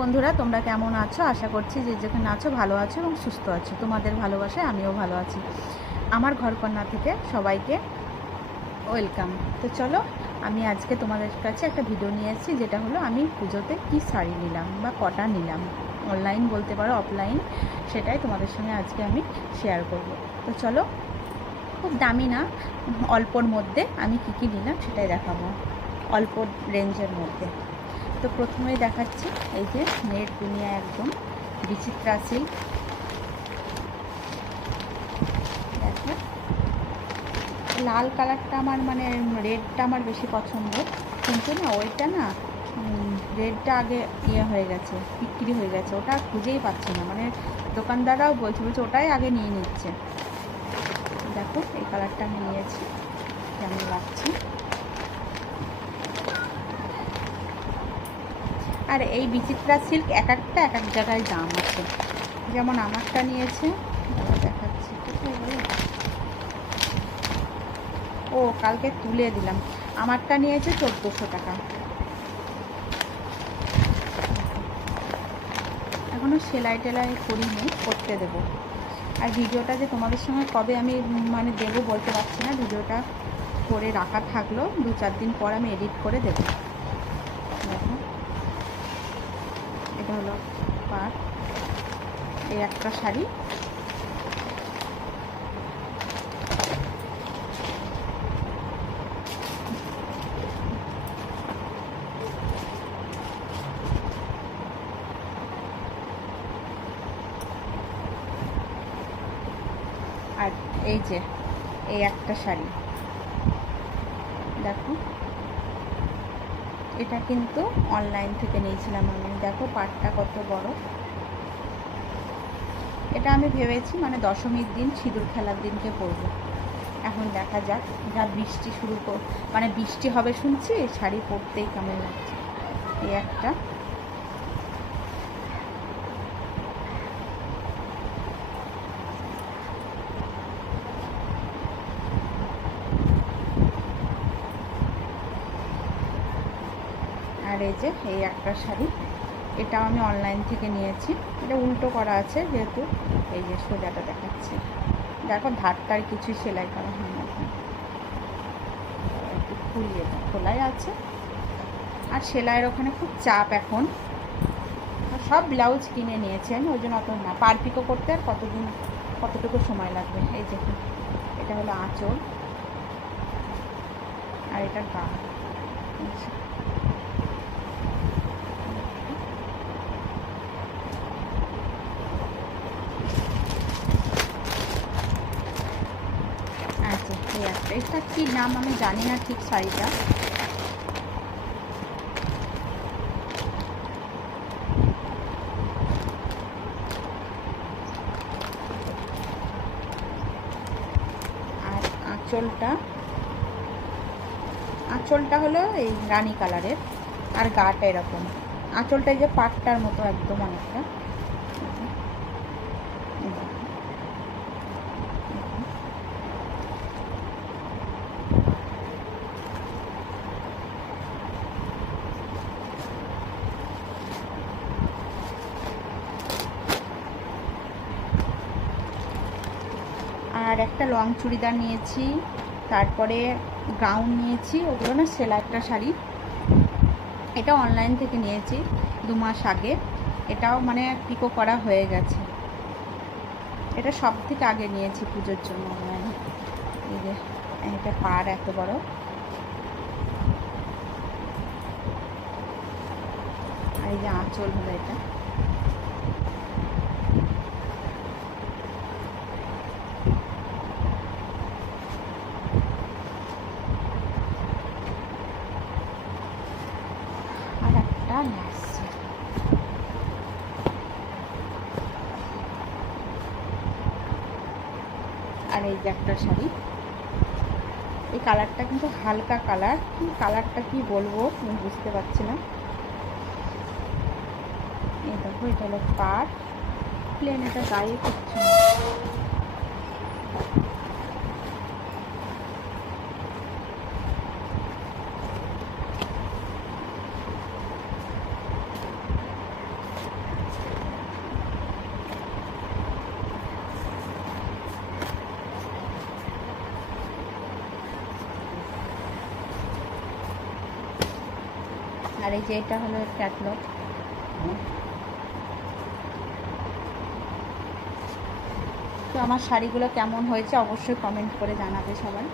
বন্ধুরা, তোমরা কেমন আছো? আশা করছি যে যেখানে আছো ভালো আছো এবং সুস্থ আছো। তোমাদের ভালোবাসায় আমিও ভালো আছি। আমার ঘরকন্যা থেকে সবাইকে ওয়েলকাম। তো চলো, আমি আজকে তোমাদের কাছে একটা ভিডিও নিয়ে এসেছি, যেটা হলো আমি পুজোতে কি শাড়ি নিলাম বা কটা নিলাম। অনলাইন বলতে পারো, অফলাইন, সেটাই তোমাদের সঙ্গে আজকে আমি শেয়ার করব। তো চলো, খুব দামি না, অল্পর মধ্যে আমি কী কী নিলাম সেটাই দেখাবো। অল্প রেঞ্জের মধ্যে। তো প্রথমেই দেখাচ্ছি, এই যে নেট দুনিয়া একদম বিচিত্রা সিল্ক দেখো, লাল কালারটা আমার মানে রেডটা আমার বেশি পছন্দ, কিন্তু না ওইটা না রেডটা আগে ইয়ে হয়ে গেছে, বিক্রি হয়ে গেছে, ওটা খুঁজেই পাচ্ছি না মানে দোকানদাররাও বলছে বলছে ওটাই আগে নিয়ে নিচ্ছে। দেখো, এই কালারটা আমি নিয়েছি, কেমন লাগছে। আর এই বিচিত্রা সিল্ক এক একটা, এক এক জায়গায় দাম আছে। যেমন আমারটা নিয়েছে দেখাচ্ছি। ও, কালকে তুলে দিলাম। আমারটা নিয়েছে চোদ্দোশো টাকা। এখনও সেলাই টেলাই করিনি, করতে দেবো। আর ভিডিওটা যে তোমাদের সঙ্গে কবে আমি মানে দেবো বলতে পারছি না। ভিডিওটা করে রাখা থাকল। দু চার দিন পর আমি এডিট করে দেবো। দেখো। এটা হলো পাট এই একটা শাড়ি। আর এই যে এই একটা শাড়ি। দেখো। এটা কিন্তু অনলাইন থেকে নিয়েছিলাম আমি। দেখো পাটটা কত বড়। এটা আমি ভেবেছি মানে দশমীর দিন, সিঁদুর খেলার দিনকে পরবো। এখন দেখা যাক, যা বৃষ্টি শুরু কর মানে বৃষ্টি হবে শুনছি, শাড়ি পরতেই কেমন লাগছে। এই একটা। আর এই যে, এই একটা শাড়ি। এটাও আমি অনলাইন থেকে নিয়েছি। এটা উল্টো করা আছে, যেহেতু এই যে সোজাটা দেখাচ্ছে। দেখো, ধারটার কিছু সেলাই করা হয় না একটু খুলিয়ে খোলাই আছে। আর সেলাইয়ের ওখানে খুব চাপ এখন। সব ব্লাউজ কিনে নিয়েছি আমি, ওই জন্য অত না। পারপিকো করতে আর কতদিন, কতটুকু সময় লাগবে? এই যে, এটা হলো আঁচল। আর এটা গা আচ্ছা আচ্ছা এই একটা এটা কি নাম আমি জানি না ঠিক শাড়িটা আর আঁচলটা? আঁচলটা হলো এই রানী কালারের আর গাটা এরকম। আঁচলটা এই যে পাটটার মতো একদম অনেকটা এই দেখো। আর একটা লং চুড়িদার নিয়েছি, তারপরে গাউন নিয়েছি, ওগুলো না সেলাইটা শাড়ি। এটা অনলাইন থেকে নিয়েছি দু মাস আগে। এটাও মানে পিকো করা হয়ে গেছে। এটা সব থেকে আগে নিয়েছি পুজোর জন্য অনলাইনে এই যে এটা পার এত বড়। আর এই যে আঁচল হলো এটা। একটা নাচছে আর এই যে একটা শাড়ি, এই কালারটা কিন্তু হালকা কালার। কি কালারটা কি বলব, আমি বুঝতে পারছি না। এই দেখো, এটা হলো পাট। প্লেন এটা গায়ে করছে আর এই যে এটা হলো ক্যাটলগ। তো আমার শাড়িগুলো কেমন হয়েছে অবশ্যই কমেন্ট করে জানাবে সবাই।